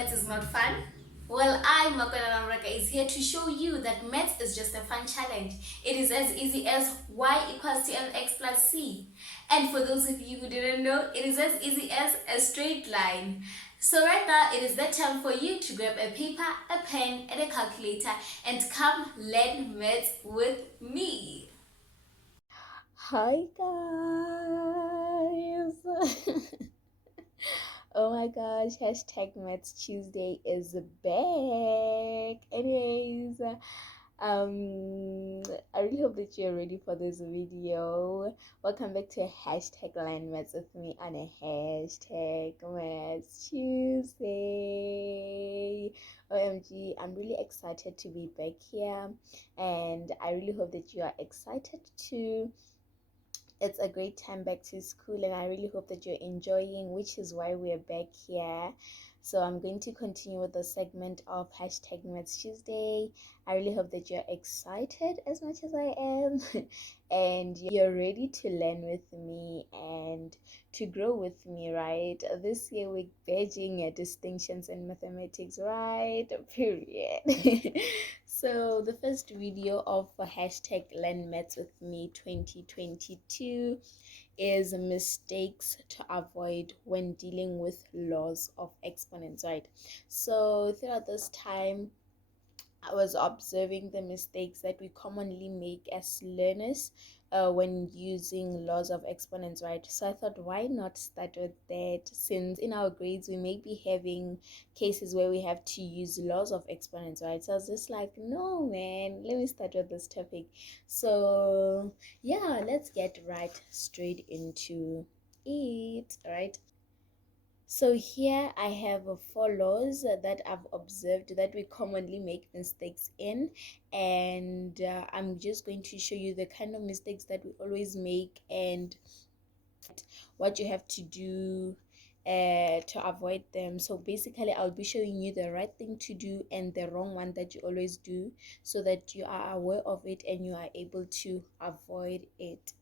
maths is not fun? Well, I, Makwana Namraka, is here to show you that maths is just a fun challenge. It is as easy as y equals to mx plus c. And for those of you who didn't know, it is as easy as a straight line. So right now, it is the time for you to grab a paper, a pen, and a calculator and come learn maths with me. Hi guys. Oh my gosh, hashtag Maths Tuesday is back. Anyways, I really hope that you're ready for this video. Welcome back to hashtag Learn Maths with me on a hashtag Maths Tuesday. OMG, I'm really excited to be back here, and I really hope that you are excited too. It's a great time back to school, and I really hope that you're enjoying, which is why we're back here. So I'm going to continue with the segment of hashtag Maths Tuesday. I really hope that you're excited as much as I am and you're ready to learn with me and to grow with me, right? This year we're badging at distinctions in mathematics, right? Period. So the first video of hashtag Learn Maths with me 2022 is mistakes to avoid when dealing with laws of exponents, right? So throughout this time, I was observing the mistakes that we commonly make as learners when using laws of exponents, right? So I thought, why not start with that? Since in our grades we may be having cases where we have to use laws of exponents, right? So I was just like, no, man, let me start with this topic. So yeah, let's get right straight into it, right? So here I have four laws that I've observed that we commonly make mistakes in, and I'm just going to show you the kind of mistakes that we always make and what you have to do to avoid them. So basically, I'll be showing you the right thing to do and the wrong one that you always do, so that you are aware of it and you are able to avoid it.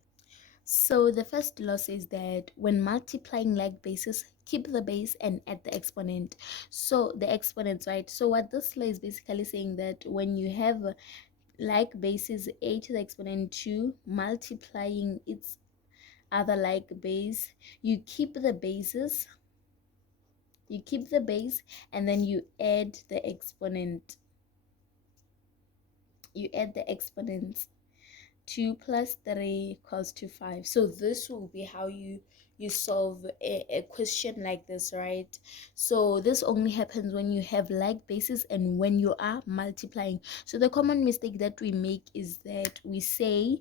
So the first law says that when multiplying like bases, keep the base and add the exponent. So the exponents, right? So what this law is basically saying that when you have like bases, a to the exponent 2 multiplying its other like base, you keep the base and then you add the exponent. You add the exponents. 2 plus 3 equals to 5. So this will be how you solve a question like this, right? So this only happens when you have like bases and when you are multiplying. So the common mistake that we make is that we say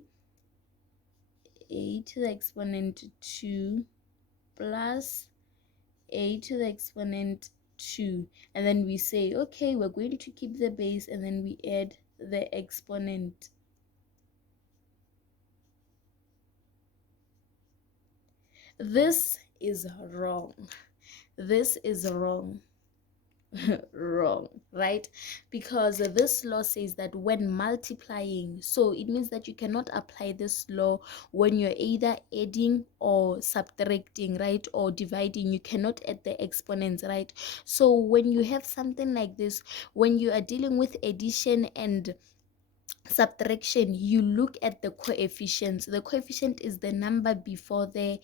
a to the exponent 2 plus a to the exponent 2, and then we say, okay, we're going to keep the base and then we add the exponent. This is wrong. This is wrong. Wrong, right? Because this law says that when multiplying, so it means that you cannot apply this law when you're either adding or subtracting, right? Or dividing. You cannot add the exponents, right? So when you have something like this, when you are dealing with addition and subtraction, you look at the coefficients. The coefficient is the number before the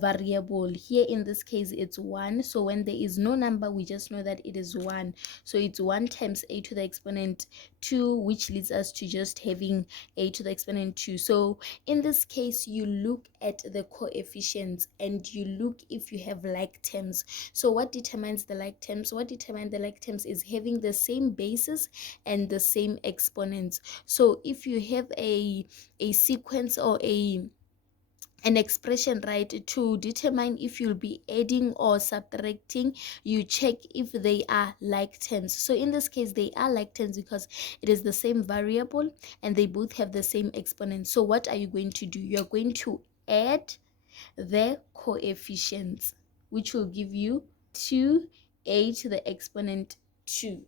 variable. Here in this case it's 1, so when there is no number we just know that it is 1. So it's 1 times a to the exponent 2, which leads us to just having a to the exponent 2. So in this case you look at the coefficients and you look if you have like terms. So what determines the like terms? What determines the like terms is having the same basis and the same exponents. So if you have a sequence or an expression, right, to determine if you'll be adding or subtracting, you check if they are like terms. So in this case they are like terms because it is the same variable and they both have the same exponent. So what are you going to do? You're going to add the coefficients, which will give you 2a to the exponent 2.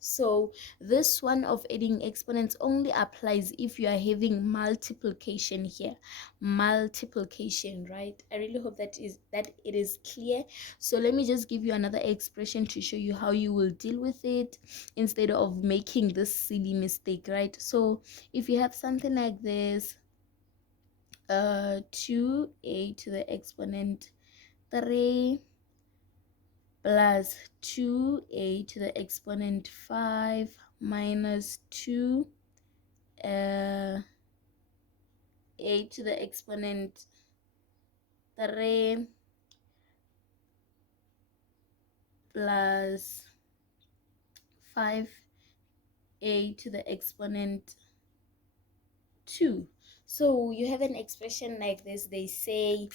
So this one of adding exponents only applies if you are having multiplication here. Multiplication, right? I really hope that it is clear. So let me just give you another expression to show you how you will deal with it instead of making this silly mistake, right? So if you have something like this, 2a to the exponent 3 plus 2a to the exponent 5 minus 2 a to the exponent 3 plus 5a to the exponent 2. So you have an expression like this. They say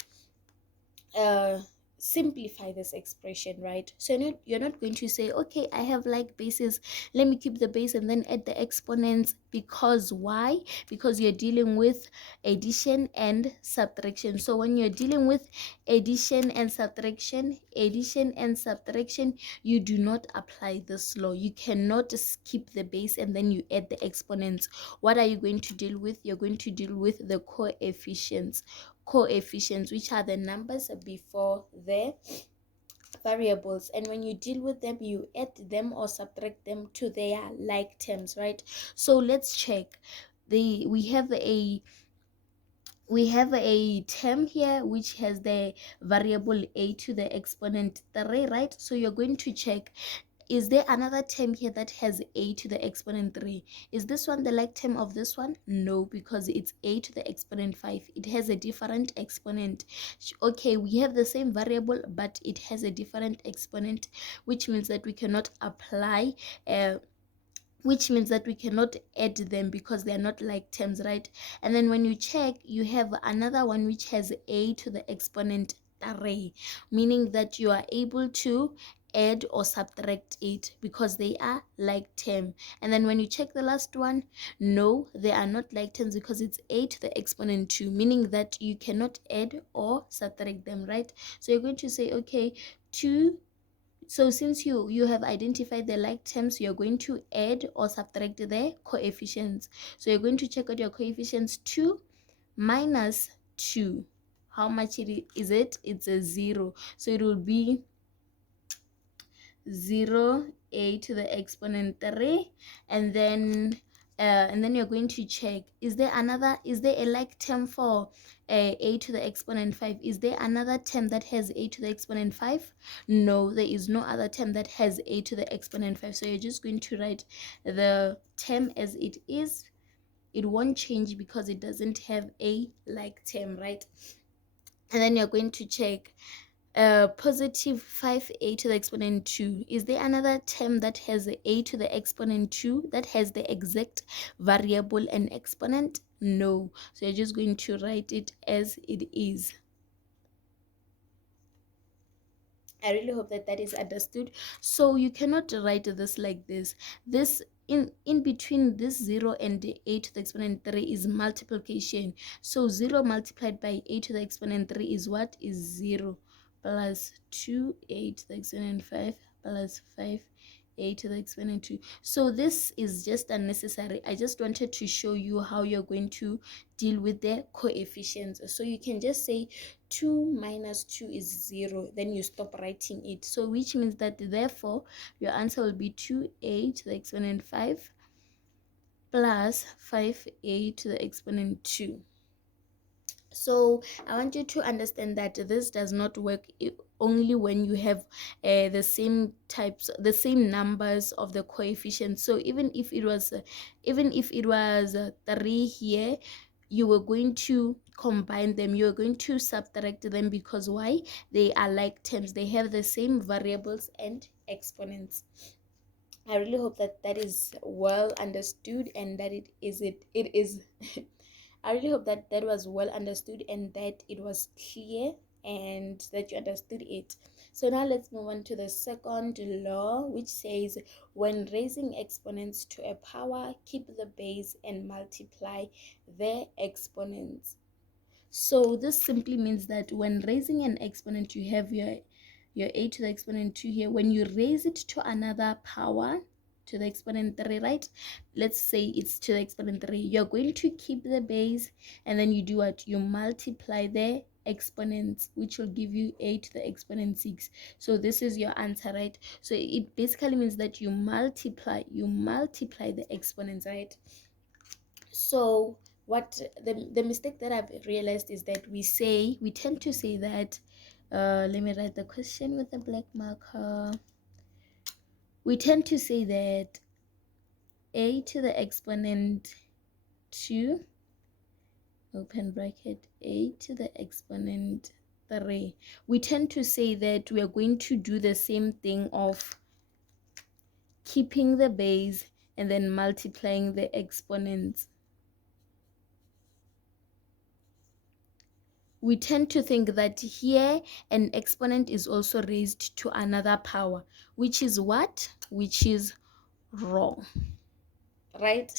uh simplify this expression, right? So you're not going to say, okay, I have like bases, let me keep the base and then add the exponents. Because why? Because you're dealing with addition and subtraction. So when you're dealing with addition and subtraction, you do not apply this law. You cannot skip the base and then you add the exponents. What are you going to deal with? You're going to deal with the coefficients, which are the numbers before the variables, and when you deal with them, you add them or subtract them to their like terms, right? So let's check. We have a term here which has the variable a to the exponent 3, right? So you're going to check, is there another term here that has a to the exponent 3? Is this one the like term of this one? No, because it's a to the exponent 5. It has a different exponent. Okay, we have the same variable, but it has a different exponent, which means that we cannot apply which means that we cannot add them because they're not like terms, right? And then when you check, you have another one which has a to the exponent array, meaning that you are able to add or subtract it because they are like term. And then when you check the last one, no, they are not like terms because it's a to the exponent 2, meaning that you cannot add or subtract them, right? So you're going to say, okay, 2. So since you have identified the like terms, you're going to add or subtract the coefficients. So you're going to check out your coefficients. 2 minus 2. How much is it? It's a 0. So it will be 0 a to the exponent 3, and then you're going to check, is there a like term for a to the exponent 5? Is there another term that has a to the exponent 5? No, there is no other term that has a to the exponent 5. So you're just going to write the term as it is. It won't change because it doesn't have a like term, right? And then you're going to check positive 5a to the exponent 2. Is there another term that has a to the exponent 2 that has the exact variable and exponent? No. So you're just going to write it as it is. I really hope that is understood. So you cannot write this like this. This in between this 0 and the a to the exponent 3 is multiplication. So 0 multiplied by a to the exponent 3 is what? Is 0 plus 2a to the exponent 5 plus 5a to the exponent 2. So this is just unnecessary. I just wanted to show you how you're going to deal with the coefficients. So you can just say 2 minus 2 is 0, then you stop writing it. So which means that therefore your answer will be 2a to the exponent 5 plus 5a to the exponent 2. So I want you to understand that this does not work only when you have the same numbers of the coefficients. So even if it was 3 here, you were going to combine them, you are going to subtract them, because why? They are like terms, they have the same variables and exponents. I really hope that is well understood, and that it is I really hope that was well understood and that it was clear and that you understood it. So now let's move on to the second law, which says when raising exponents to a power, keep the base and multiply their exponents. So this simply means that when raising an exponent, you have your a to the exponent 2 here. When you raise it to another power, to the exponent 3, right? Let's say it's to the exponent 3. You're going to keep the base, and then you do what? You multiply the exponents, which will give you a to the exponent 6. So this is your answer, right? So it basically means that you multiply the exponents, right? So what the mistake that I've realized is that we tend to say that, let me write the question with a black marker. We tend to say that a to the exponent 2, open bracket, a to the exponent 3. We tend to say that we are going to do the same thing of keeping the base and then multiplying the exponents. We tend to think that here an exponent is also raised to another power, which is what? Which is wrong, right?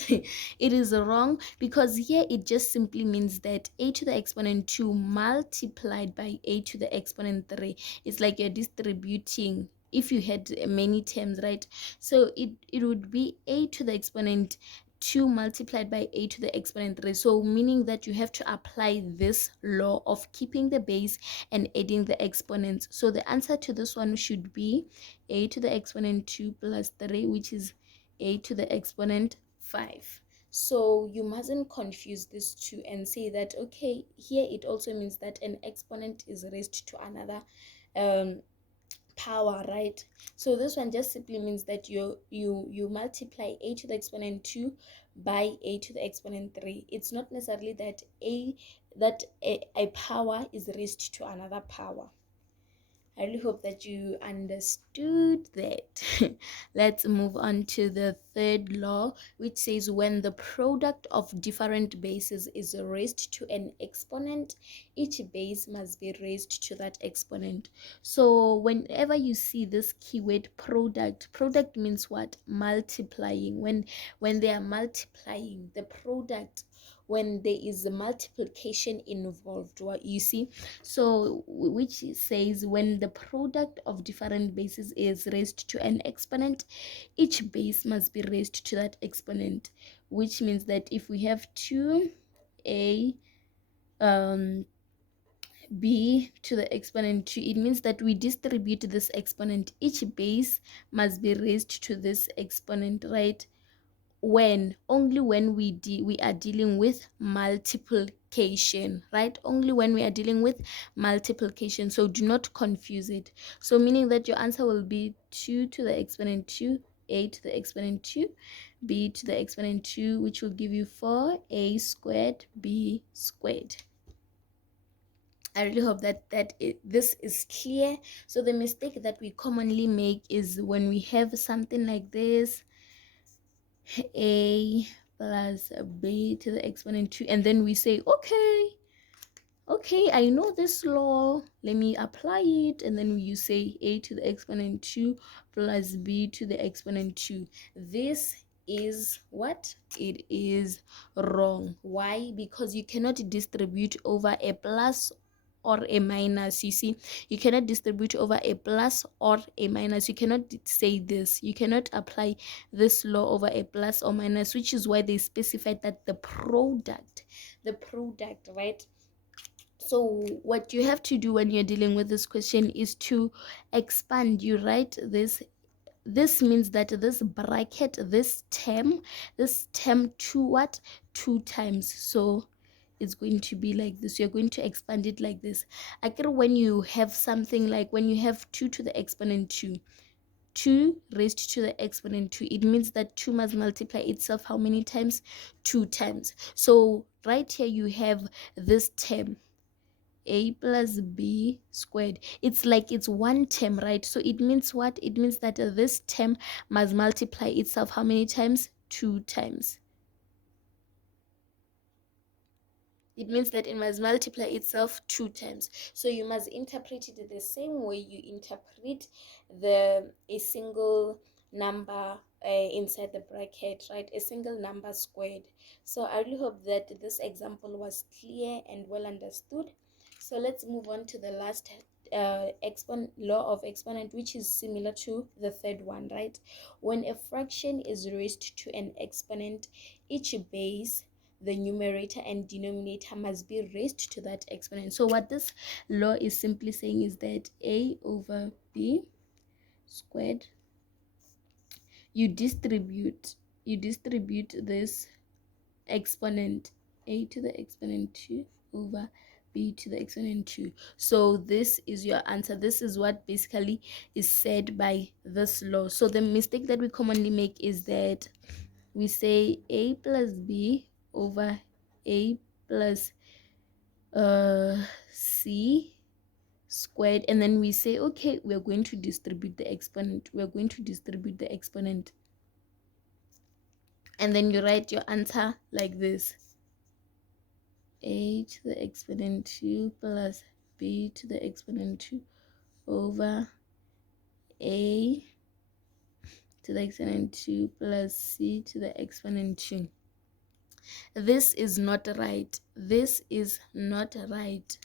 It is wrong, because here it just simply means that a to the exponent 2 multiplied by a to the exponent 3. It's like you're distributing if you had many terms, right? So it would be a to the exponent 2 multiplied by a to the exponent 3. So meaning that you have to apply this law of keeping the base and adding the exponents. So the answer to this one should be a to the exponent 2 plus 3, which is a to the exponent 5. So you mustn't confuse these two and say that, okay, here it also means that an exponent is raised to another power, right? So this one just simply means that you multiply a to the exponent 2 by a to the exponent 3. It's not necessarily that a power is raised to another power. I really hope that you understood that. Let's move on to the third law, which says when the product of different bases is raised to an exponent, each base must be raised to that exponent. So whenever you see this keyword product means what? Multiplying. When they are multiplying the product, when there is a multiplication involved, what you see. So which says when the product of different bases is raised to an exponent, each base must be raised to that exponent, which means that if we have 2a b to the exponent 2, it means that we distribute this exponent. Each base must be raised to this exponent, right? Only when we are dealing with multiplication, right? Only when we are dealing with multiplication. So do not confuse it. So meaning that your answer will be 2 to the exponent 2, a to the exponent 2, b to the exponent 2, which will give you 4a squared b squared. I really hope that this is clear. So the mistake that we commonly make is when we have something like this, a plus b to the exponent 2, and then we say, okay, I know this law, let me apply it, and then you say a to the exponent 2 plus b to the exponent 2. This is what? It is wrong. Why? Because you cannot distribute over a plus or a minus. You see, you cannot distribute over a plus or a minus. You cannot say this. You cannot apply this law over a plus or minus, which is why they specified that the product, right? So what you have to do when you're dealing with this question is to expand. You write this means that this bracket, this term to what? 2 times. So it's going to be like this. You're going to expand it like this. I get when you have something like when you have 2 to the exponent 2, 2 raised to the exponent 2, it means that 2 must multiply itself how many times? 2 times. So right here you have this term, a plus b squared. It's like it's one term, right? So it means what? It means that this term must multiply itself how many times? 2 times. It means that it must multiply itself 2 times. So you must interpret it the same way you interpret a single number inside the bracket, right? A single number squared. So I really hope that this example was clear and well understood. So let's move on to the last law of exponent, which is similar to the third one, right? When a fraction is raised to an exponent, each base, the numerator and denominator, must be raised to that exponent. So what this law is simply saying is that a over b squared, you distribute this exponent, a to the exponent 2 over b to the exponent 2. So this is your answer. This is what basically is said by this law. So the mistake that we commonly make is that we say a plus b over a plus c squared, and then we say, okay, we're going to distribute the exponent, and then you write your answer like this: a to the exponent 2 plus b to the exponent 2 over a to the exponent 2 plus c to the exponent 2. This is not right. This is not right.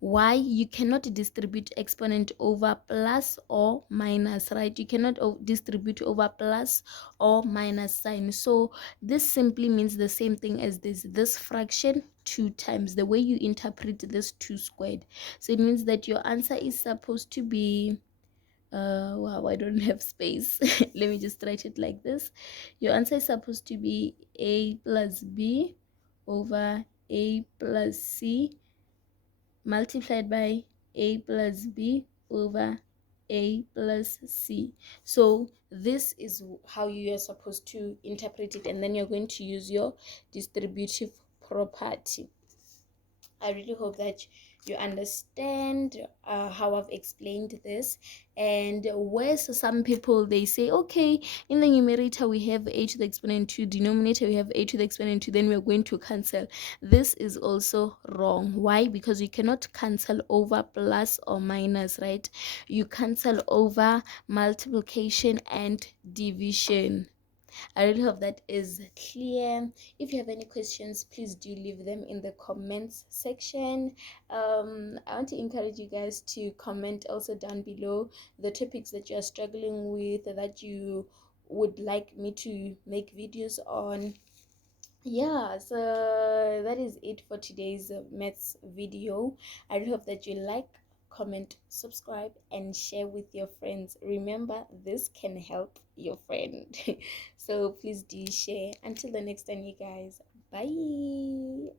Why? You cannot distribute exponent over plus or minus, right? You cannot distribute over plus or minus sign. So this simply means the same thing as this fraction 2 times the way you interpret this 2 squared. So it means that your answer is supposed to be wow, I don't have space. Let me just write it like this. Your answer is supposed to be a plus b over a plus c multiplied by a plus b over a plus c. So this is how you are supposed to interpret it, and then you're going to use your distributive property. I really hope that you understand how I've explained this. And whereas some people, they say, okay, in the numerator we have a to the exponent 2, denominator we have a to the exponent 2, then we're going to cancel. This is also wrong. Why? Because you cannot cancel over plus or minus, right? You cancel over multiplication and division. I really hope that is clear. If you have any questions, please do leave them in the comments section. I want to encourage you guys to comment also down below the topics that you are struggling with, that you would like me to make videos on. Yeah, so that is it for today's maths video. I really hope that you like, comment, subscribe, and share with your friends. Remember, this can help your friend. So please do share. Until the next time, you guys, bye.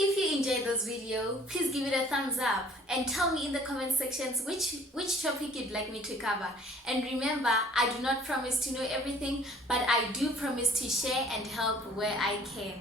If you enjoyed this video, please give it a thumbs up and tell me in the comment sections which topic you'd like me to cover. And remember, I do not promise to know everything, but I do promise to share and help where I can.